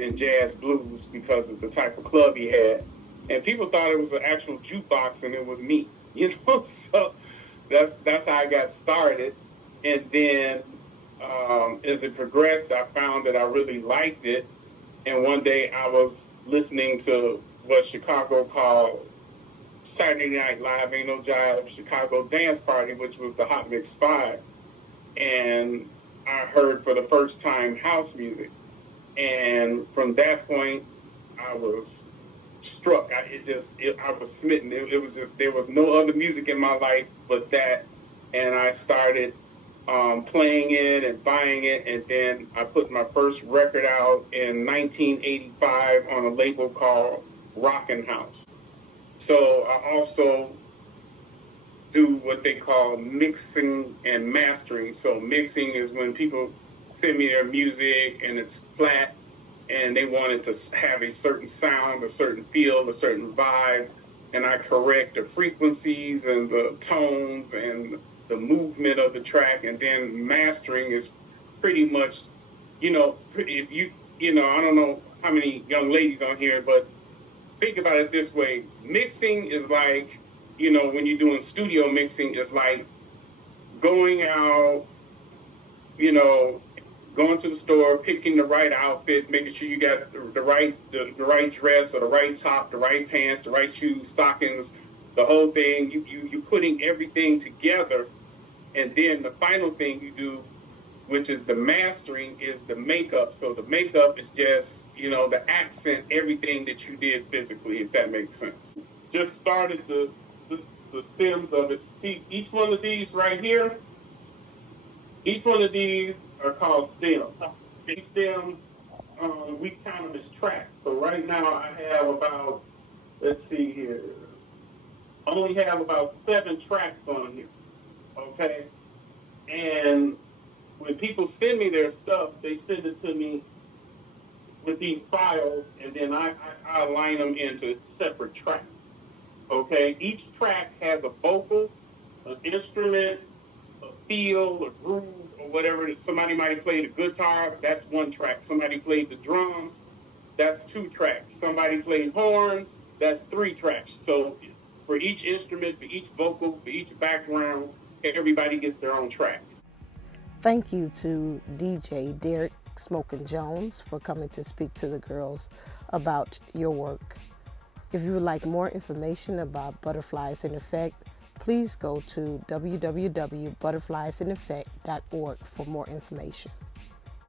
in jazz blues because of the type of club he had. And people thought it was an actual jukebox and it was me, so that's how I got started. And then as it progressed, I found that I really liked it. And one day I was listening to what Chicago called Saturday Night Live, Ain't No Jive, Chicago Dance Party, which was the Hot Mix 5. And I heard for the first time house music. And from that point, I was struck. I was smitten. It was just, there was no other music in my life but that. And I started playing it and buying it. And then I put my first record out in 1985 on a label called Rockin' House. So I also do what they call mixing and mastering. So mixing is when people send me their music and it's flat and they want it to have a certain sound, a certain feel, a certain vibe, and I correct the frequencies and the tones and the movement of the track. And then mastering is pretty much, if you I don't know how many young ladies on here, but think about it this way. Mixing is like, when you're doing studio mixing, it's like going out, going to the store, picking the right outfit, making sure you got the right dress or the right top, the right pants, the right shoes, stockings, the whole thing. You putting everything together, and then the final thing you do, which is the mastering, is the makeup. So the makeup is just, the accent, everything that you did physically, if that makes sense. Just started the stems of it. See, each one of these right here, each one of these are called stems. These stems, we count them as tracks. So right now I have about, let's see here, I only have about 7 tracks on here, okay? And when people send me their stuff, they send it to me with these files, and then I align them into separate tracks, okay? Each track has a vocal, an instrument, a feel, a groove, or whatever. Somebody might have played a guitar, that's 1 track. Somebody played the drums, that's 2 tracks. Somebody played horns, that's 3 tracks. So for each instrument, for each vocal, for each background, everybody gets their own track. Thank you to DJ Derek Smokin Jones for coming to speak to the girls about your work. If you would like more information about Butterflies in Effect, please go to www.butterfliesneffect.org for more information.